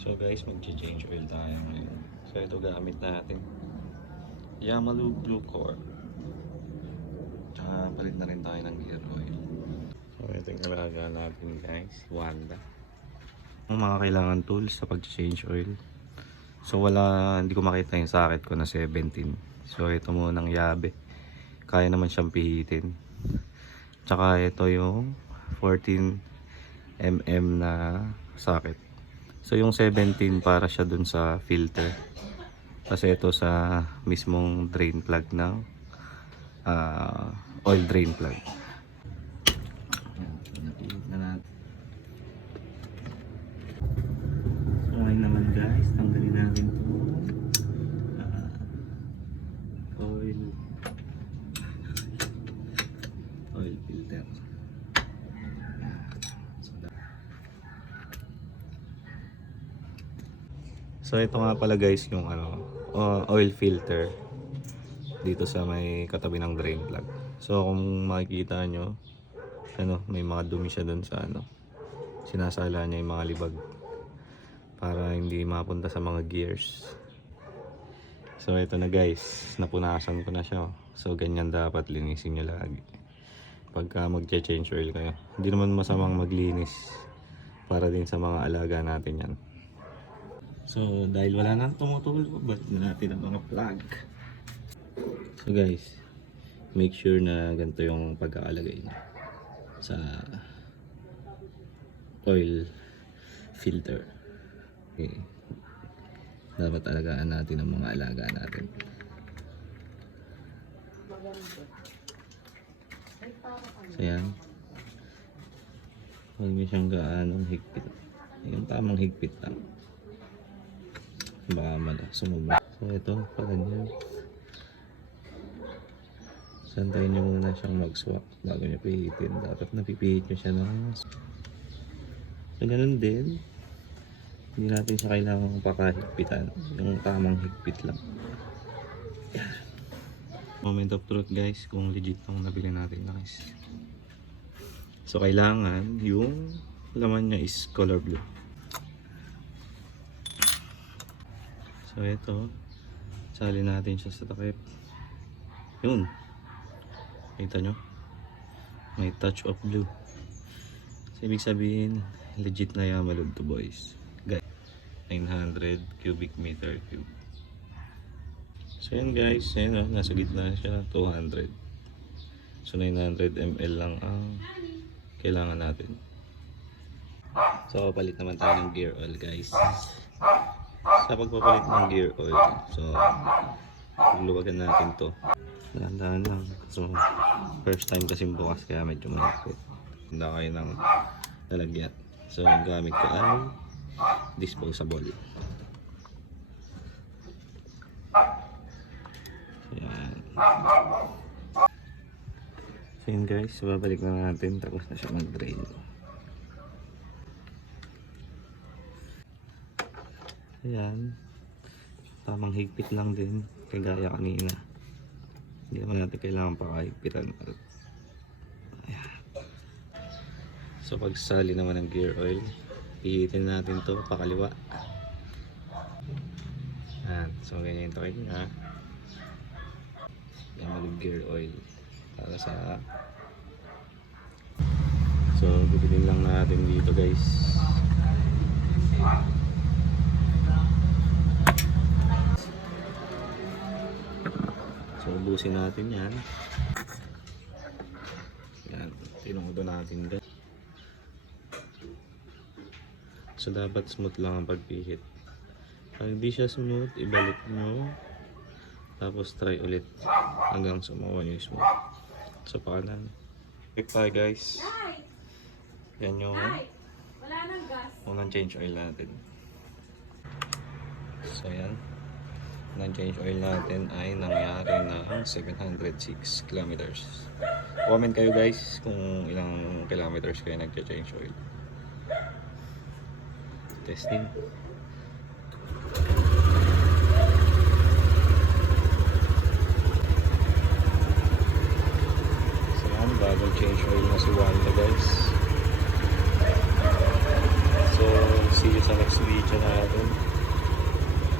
So guys, mag-change oil tayo ngayon. So ito gamit natin Yamalu Blue Core. Tsaka palit na rin tayo ng gear oil. So ito yung alaga natin guys, Wanda. Ang mga kailangan tools sa pag-change oil. So hindi ko makita yung socket ko na 17. So ito muna ng yabe. Kaya naman siyang pihitin. Tsaka ito yung 14mm na socket. So yung 17 para siya dun sa filter. Kasi ito sa mismong drain plug ng oil drain plug. Napihit na natin. So ngayon naman guys, tanggalin natin ito. Oil filter. So ito nga pala guys yung oil filter dito sa may katabi ng drain plug. So kung makikita nyo, may mga dumi siya dun sa sinasala niya yung mga libag para hindi mapunta sa mga gears. So ito na guys, napunasan ko na siya. So ganyan dapat linisin nyo lagi pagka mag-change oil kayo. Hindi naman masamang maglinis para din sa mga alaga natin yan. So dahil wala nang tumutulo, balik na natin ang mga plug. So guys, make sure na ganito yung pagkakalagay sa oil filter. Okay. Dapat alagaan natin ang mga alaga natin. So yan. Huwag nyo siyang gaanong higpit. Yung tamang higpit lang. Baka sumubok. So ito, ganyan. Santayin nyo muna siyang mag-swap bago nyo pihitin. Dapat napipihit nyo siya ng so ganun din. Hindi natin siya kailangang pakahigpitan. Yung tamang higpit lang. Yan. Moment of truth guys, kung legit tong nabili natin guys. So kailangan yung laman niya is color blue. So ito, sali natin siya sa takip. Yun. Kita nyo? May touch of blue. So ibig sabihin, legit na Yamalu to boys. Guys, 900 cubic meter cube. So yun guys, yun, nasa gitna siya, 200. So 900 ml lang ang kailangan natin. So palit naman tayo ng gear oil guys. Sa pagpapalit ng gear oil, so luluwagan natin to. Dahan-dahan lang. So first time kasi bukas kaya medyo malapit. Hindi kayo ng lalagyan. So gamit ko ay disposable. Yan. So yun guys, babalik na natin. Tapos na siya mag-drain. Ayan. Tamang higpit lang din. Kagaya kanina. Hindi naman natin kailangan pakahigpitan. Ayan. So pagsali naman ng gear oil, pihitin natin to pakaliwa. Ayan. So ganyan ito kayo na. Yamalu gear oil. Para sa so bibilin lang natin dito guys. So ubusin natin yan. Yan, tinudo natin guys. So dapat smooth lang ang pagpihit. Pag di siya smooth, ibalik nyo. Tapos try ulit hanggang sumawa nyo smooth. So pakanan. Check tayo guys. Yan yung unang change oil natin. So yan. Unang change oil natin ay nangyari ng 706 kilometers. Comment kayo guys kung ilang kilometers kayo nag-change oil. Testing. So yan, bagong change oil na si Wanda guys. So see you sa next video na